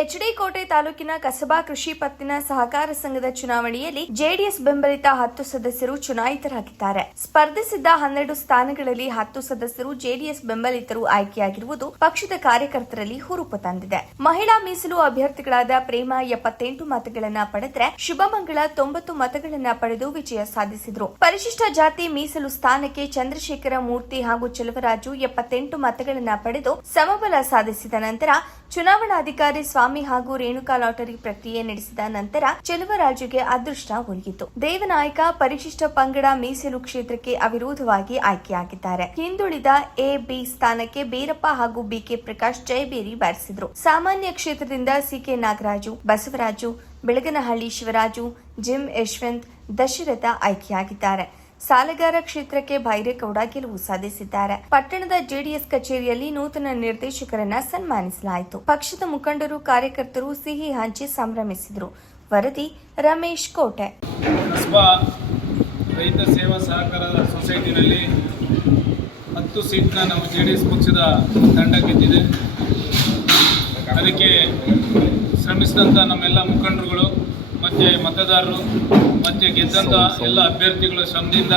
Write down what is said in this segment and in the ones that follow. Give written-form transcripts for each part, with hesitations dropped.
HD ಕೋಟೆ ತಾಲೂಕಿನ ಕಸಬಾ ಕೃಷಿ ಪತ್ತಿನ ಸಹಕಾರ ಸಂಘದ ಚುನಾವಣೆಯಲ್ಲಿ ಜೆಡಿಎಸ್ ಬೆಂಬಲಿತ 10 ಸದಸ್ಯರು ಚುನಾಯಿತರಾಗಿದ್ದಾರೆ. ಸ್ಪರ್ಧಿಸಿದ್ದ 12 ಸ್ಥಾನಗಳಲ್ಲಿ 10 ಸದಸ್ಯರು ಜೆಡಿಎಸ್ ಬೆಂಬಲಿತರು ಆಯ್ಕೆಯಾಗಿರುವುದು ಪಕ್ಷದ ಕಾರ್ಯಕರ್ತರಲ್ಲಿ ಹುರುಪು ತಂದಿದೆ. ಮಹಿಳಾ ಮೀಸಲು ಅಭ್ಯರ್ಥಿಗಳಾದ ಪ್ರೇಮ 78 ಮತಗಳನ್ನು ಪಡೆದರೆ ಶುಭಮಂಗಳ 90 ಮತಗಳನ್ನು ಪಡೆದು ವಿಜಯ ಸಾಧಿಸಿದರು. ಪರಿಶಿಷ್ಟ ಜಾತಿ ಮೀಸಲು ಸ್ಥಾನಕ್ಕೆ ಚಂದ್ರಶೇಖರ ಮೂರ್ತಿ ಹಾಗೂ ಚೆಲುವರಾಜು 78 ಮತಗಳನ್ನು ಪಡೆದು ಸಮಬಲ ಸಾಧಿಸಿದ ನಂತರ ಚುನಾವಣಾಧಿಕಾರಿ ಸ್ವಾಮಿ ಹಾಗೂ ರೇಣುಕಾ ಲಾಟರಿ ಪ್ರಕ್ರಿಯೆ ನಡೆಸಿದ ನಂತರ ಚೆಲುವರಾಜುಗೆ ಅದೃಷ್ಟ ಒಲಿಯಿತು. ದೇವನಾಯಕ ಪರಿಶಿಷ್ಟ ಪಂಗಡ ಮೀಸಲು ಕ್ಷೇತ್ರಕ್ಕೆ ಅವಿರೋಧವಾಗಿ ಆಯ್ಕೆಯಾಗಿದ್ದಾರೆ. ಹಿಂದುಳಿದ ಎ ಬಿ ಸ್ಥಾನಕ್ಕೆ ಬೀರಪ್ಪ ಹಾಗೂ ಬಿಕೆ ಪ್ರಕಾಶ್ ಜಯಬೇರಿ ಬಾರಿಸಿದರು. ಸಾಮಾನ್ಯ ಕ್ಷೇತ್ರದಿಂದ ಸಿಕೆ ನಾಗರಾಜು, ಬಸವರಾಜು, ಬೆಳಗನಹಳ್ಳಿ ಶಿವರಾಜು, ಜಿಮ್ ಯಶವಂತ್, ದಶರಥ ಆಯ್ಕೆಯಾಗಿದ್ದಾರೆ. ಸಾಲಗಾರ ಕ್ಷೇತ್ರಕ್ಕೆ ಭೈರೇಗೌಡ ಗೆಲುವು ಸಾಧಿಸಿದ್ದಾರೆ. ಪಟ್ಟಣದ ಜೆಡಿಎಸ್ ಕಚೇರಿಯಲ್ಲಿ ನೂತನ ನಿರ್ದೇಶಕರನ್ನ ಸನ್ಮಾನಿಸಲಾಯಿತು. ಪಕ್ಷದ ಮುಖಂಡರು, ಕಾರ್ಯಕರ್ತರು ಸಿಹಿ ಹಂಚಿ ಸಂಭ್ರಮಿಸಿದರು. ವರದಿ ರಮೇಶ್ ಕೋಟೆ. ರೈತ ಸೇವಾ ಸಹಕಾರ ಸೊಸೈಟಿನಲ್ಲಿ 10 ಸೀಟ್ನ ನಾವು ಜೆಡಿಎಸ್ ಪಕ್ಷದ ತಂಡ ಗೆದ್ದಿದೆ. ಅದಕ್ಕೆ ಶ್ರಮಿಸಿದಂಥ ನಮ್ಮೆಲ್ಲ ಮುಖಂಡರುಗಳು ಮತ್ತು ಮತದಾರರು ಮತ್ತು ಗೆದ್ದಂಥ ಎಲ್ಲ ಅಭ್ಯರ್ಥಿಗಳ ಶ್ರಮದಿಂದ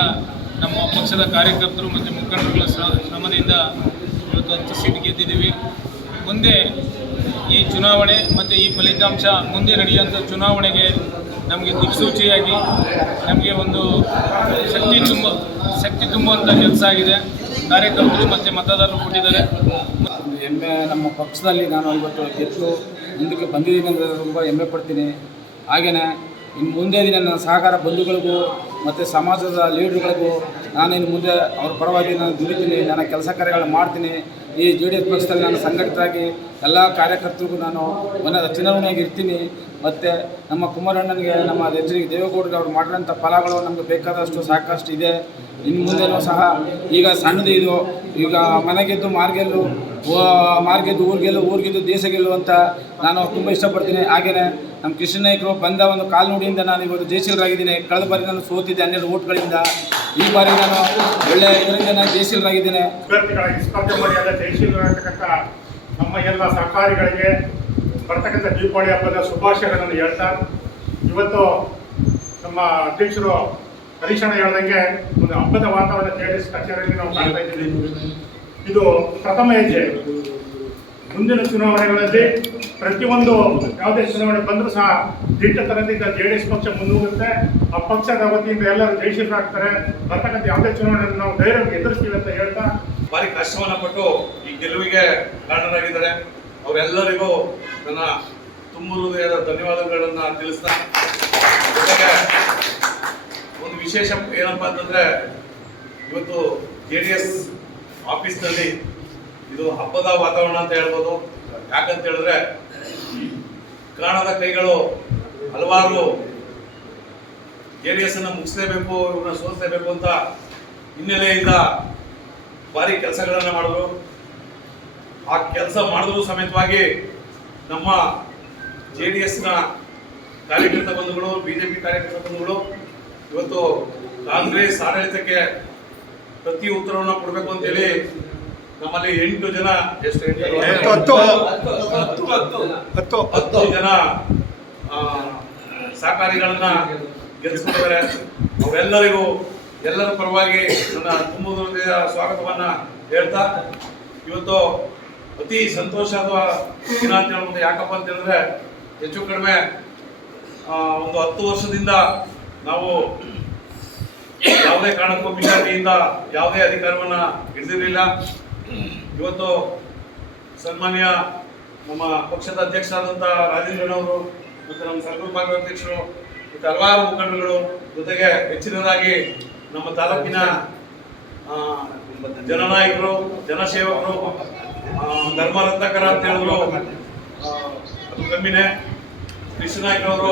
ನಮ್ಮ ಪಕ್ಷದ ಕಾರ್ಯಕರ್ತರು ಮತ್ತು ಮುಖಂಡರುಗಳ ಶ್ರಮದಿಂದ ಇವತ್ತು 10 ಸೀಟ್ ಗೆದ್ದಿದ್ದೀವಿ. ಮುಂದೆ ಈ ಚುನಾವಣೆ ಮತ್ತು ಈ ಫಲಿತಾಂಶ ಮುಂದೆ ನಡೆಯುವಂಥ ಚುನಾವಣೆಗೆ ನಮಗೆ ದಿಕ್ಸೂಚಿಯಾಗಿ ನಮಗೆ ಒಂದು ಶಕ್ತಿ ತುಂಬುವಂಥ ಕೆಲಸ ಆಗಿದೆ. ಕಾರ್ಯಕರ್ತರು ಮತ್ತು ಮತದಾರರು ಕೊಟ್ಟಿದ್ದಾರೆ. ಹೆಮ್ಮೆ ನಮ್ಮ ಪಕ್ಷದಲ್ಲಿ ನಾನು ಇವತ್ತು ಗೆದ್ದು ಮುಂದಕ್ಕೆ ಬಂದಿದ್ದೀನಿ ಅಂದರೆ ತುಂಬ ಹೆಮ್ಮೆ ಪಡ್ತೀನಿ. ಹಾಗೆಯೇ ಇನ್ನು ಮುಂದೆ ದಿನ ನನ್ನ ಸಹಕಾರ ಬಂಧುಗಳಿಗೂ ಮತ್ತು ಸಮಾಜದ ಲೀಡರ್ಗಳಿಗೂ ನಾನು ಇನ್ನು ಮುಂದೆ ಅವ್ರ ಪರವಾಗಿ ನಾನು ದುಡಿತೀನಿ, ನನ್ನ ಕೆಲಸ ಕಾರ್ಯಗಳನ್ನು ಮಾಡ್ತೀನಿ. ಈ ಜೆಡಿಎಸ್ ಪಕ್ಷದಲ್ಲಿ ನಾನು ಸಂಘಟಿತರಾಗಿ ಎಲ್ಲ ಕಾರ್ಯಕರ್ತರಿಗೂ ನಾನು ಚುನಾವಣೆಯಾಗಿ ಇರ್ತೀನಿ. ಮತ್ತು ನಮ್ಮ ಕುಮಾರಣ್ಣನಿಗೆ, ನಮ್ಮ ಎಚ್ ಡಿ ದೇವೇಗೌಡರಿಗೆ ಅವ್ರು ಮಾಡಿರೋಂಥ ಫಲಗಳು ನಮಗೆ ಬೇಕಾದಷ್ಟು ಸಾಕಷ್ಟು ಇದೆ. ಇನ್ನು ಮುಂದೆನೂ ಸಹ ಈಗ ಸಣ್ಣದು ಇದು, ಈಗ ಮನೆಗೆದ್ದು ಮಾರ್ಗೆಲ್ಲು, ಮಾರ್ಗೆದ್ದು ಊರಿಗೆಲ್ಲು, ಊರಿಗೆದ್ದು ದೇಶ ಗೆಲ್ಲು ಅಂತ ನಾನು ತುಂಬ ಇಷ್ಟಪಡ್ತೀನಿ. ಹಾಗೆಯೇ ನಮ್ಮ ಕೃಷ್ಣ ನಾಯಕರು ಬಂದ ಒಂದು ಕಾಲ್ನುಡಿಯಿಂದ ನಾನು ಇವತ್ತು ಜಯಶೀಲರಾಗಿದ್ದೀನಿ. ಕಳೆದ ಬಾರಿ ನಾನು ಸೋತಿದ್ದೆ 12 ಓಟ್ಗಳಿಂದ. ಈ ಬಾರಿ ನಾನು ಒಳ್ಳೆಯ ಇದರಿಂದ ನಾನು ಜಯಶೀಲರಾಗಿದ್ದೇನೆ. ಅಭ್ಯರ್ಥಿಗಳಾಗಿ ಸ್ಪರ್ಧೆ ಮಾಡಿ ಎಲ್ಲ ಜಯಶೀಲರಾಗಿರ್ತಕ್ಕಂಥ ನಮ್ಮ ಎಲ್ಲ ಸಹಕಾರಿಗಳಿಗೆ ಬರ್ತಕ್ಕಂಥ ದೀಪಾವಳಿ ಹಬ್ಬದ ಶುಭಾಶಯಗಳನ್ನು ಹೇಳ್ತಾ, ಇವತ್ತು ನಮ್ಮ ಅಧ್ಯಕ್ಷರು ಹರೀಶಣ್ಣ ಹೇಳ್ದಂಗೆ ಒಂದು ಹಬ್ಬದ ವಾತಾವರಣ ಜೆಡಿಎಸ್ ಕಚೇರಿಯಲ್ಲಿ ನಾವು ಕಾಣ್ತಾ ಇದ್ದೀವಿ. ಇದು ಪ್ರಥಮ ಹೆಜ್ಜೆ. ಮುಂದಿನ ಚುನಾವಣೆಗಳಲ್ಲಿ ಪ್ರತಿಯೊಂದು ಯಾವುದೇ ಚುನಾವಣೆ ಬಂದರೂ ಸಹ ದಿಟ್ಟತನದಿಂದ ಜೆಡಿಎಸ್ ಪಕ್ಷ ಮುಂದೂಡುತ್ತೆ. ಆ ಪಕ್ಷದ ವತಿಯಿಂದ ಎಲ್ಲರೂ ಜಯಶೀಲರಾಗ್ತಾರೆ. ಬರ್ತಕ್ಕಂಥ ಯಾವುದೇ ಚುನಾವಣೆಯನ್ನು ನಾವು ಧೈರ್ಯವಾಗಿ ಎದುರಿಸ್ತೀವಿ ಅಂತ ಹೇಳ್ತಾ, ಭಾರಿ ಕಷ್ಟವನ್ನು ಪಟ್ಟು ಈ ಗೆಲುವಿಗೆ ಕಾರಣರಾಗಿದ್ದಾರೆ. ಅವರೆಲ್ಲರಿಗೂ ನನ್ನ ತುಂಬ ಹೃದಯದ ಧನ್ಯವಾದಗಳನ್ನು ತಿಳಿಸ್ತಾ, ಜೊತೆಗೆ ಒಂದು ವಿಶೇಷ ಏನಪ್ಪ ಅಂತಂದರೆ, ಇವತ್ತು ಜೆಡಿಎಸ್ ಆಫೀಸ್ನಲ್ಲಿ ಇದು ಹಬ್ಬದ ವಾತಾವರಣ ಅಂತ ಹೇಳ್ಬೋದು. ಯಾಕಂತ ಹೇಳಿದ್ರೆ ಕಾಣದ ಕೈಗಳು ಹಲವಾರು ಜೆಡಿಎಸ್ ಅನ್ನು ಮುಗಿಸಲೇಬೇಕು, ಇವ್ರನ್ನ ಸೋಲಿಸಲೇಬೇಕು ಅಂತ ಹಿನ್ನೆಲೆಯಿಂದ ಭಾರಿ ಕೆಲಸಗಳನ್ನು ಮಾಡಿದ್ರು. ಆ ಕೆಲಸ ಮಾಡಿದ್ರು ಸಮೇತವಾಗಿ ನಮ್ಮ ಜೆಡಿಎಸ್ನ ಕಾರ್ಯಕರ್ತ ಬಂಧುಗಳು, ಬಿಜೆಪಿ ಕಾರ್ಯಕರ್ತ ಬಂಧುಗಳು ಇವತ್ತು ಕಾಂಗ್ರೆಸ್ ಆಡಳಿತಕ್ಕೆ ಪ್ರತಿ ಉತ್ತರವನ್ನು ಕೊಡಬೇಕು ಅಂತೇಳಿ ನಮ್ಮಲ್ಲಿ 8 ಜನ, ಎಷ್ಟು 10 ಜನ ಸಹಕಾರಿಗಳನ್ನ ಗೆಲ್ಲಿಸ್ಕೊಂಡಿದ್ದಾರೆ. ಅವರೆಲ್ಲರಿಗೂ ಎಲ್ಲರ ಪರವಾಗಿ ನನ್ನ ತುಂಬ ಹೃದಯದ ಸ್ವಾಗತವನ್ನ ಹೇಳ್ತಾ, ಇವತ್ತು ಅತಿ ಸಂತೋಷದ ದಿನ ಅಂತ ಹೇಳ್ಬೋದು. ಯಾಕಪ್ಪ ಅಂತ ಹೇಳಿದ್ರೆ, ಹೆಚ್ಚು ಕಡಿಮೆ ಒಂದು 10 ವರ್ಷದಿಂದ ನಾವು ಯಾವುದೇ ಕಾರಣಕ್ಕೂ ಬಿಜೆಪಿಯಿಂದ ಯಾವುದೇ ಅಧಿಕಾರವನ್ನ ಹಿಡಿದಿರಲಿಲ್ಲ. ಇವತ್ತು ಸನ್ಮಾನ್ಯ ನಮ್ಮ ಪಕ್ಷದ ಅಧ್ಯಕ್ಷರಾದಂಥ ರಾಜೇಂದ್ರನವರು ಮತ್ತು ನಮ್ಮ ಸರ್ಕಲ್ ಭಾಗದ ಅಧ್ಯಕ್ಷರು ಮತ್ತು ಹಲವಾರು ಮುಖಂಡರುಗಳು, ಜೊತೆಗೆ ಹೆಚ್ಚಿನದಾಗಿ ನಮ್ಮ ತಾಲೂಕಿನ ಜನನಾಯಕರು, ಜನಸೇವಕರು, ಧರ್ಮರತ್ನಕರ ಅಂತ ಹೇಳಿದ್ರು ಅದು ಕಮ್ಮಿನೇ, ಕೃಷ್ಣ ನಾಯಕರವರು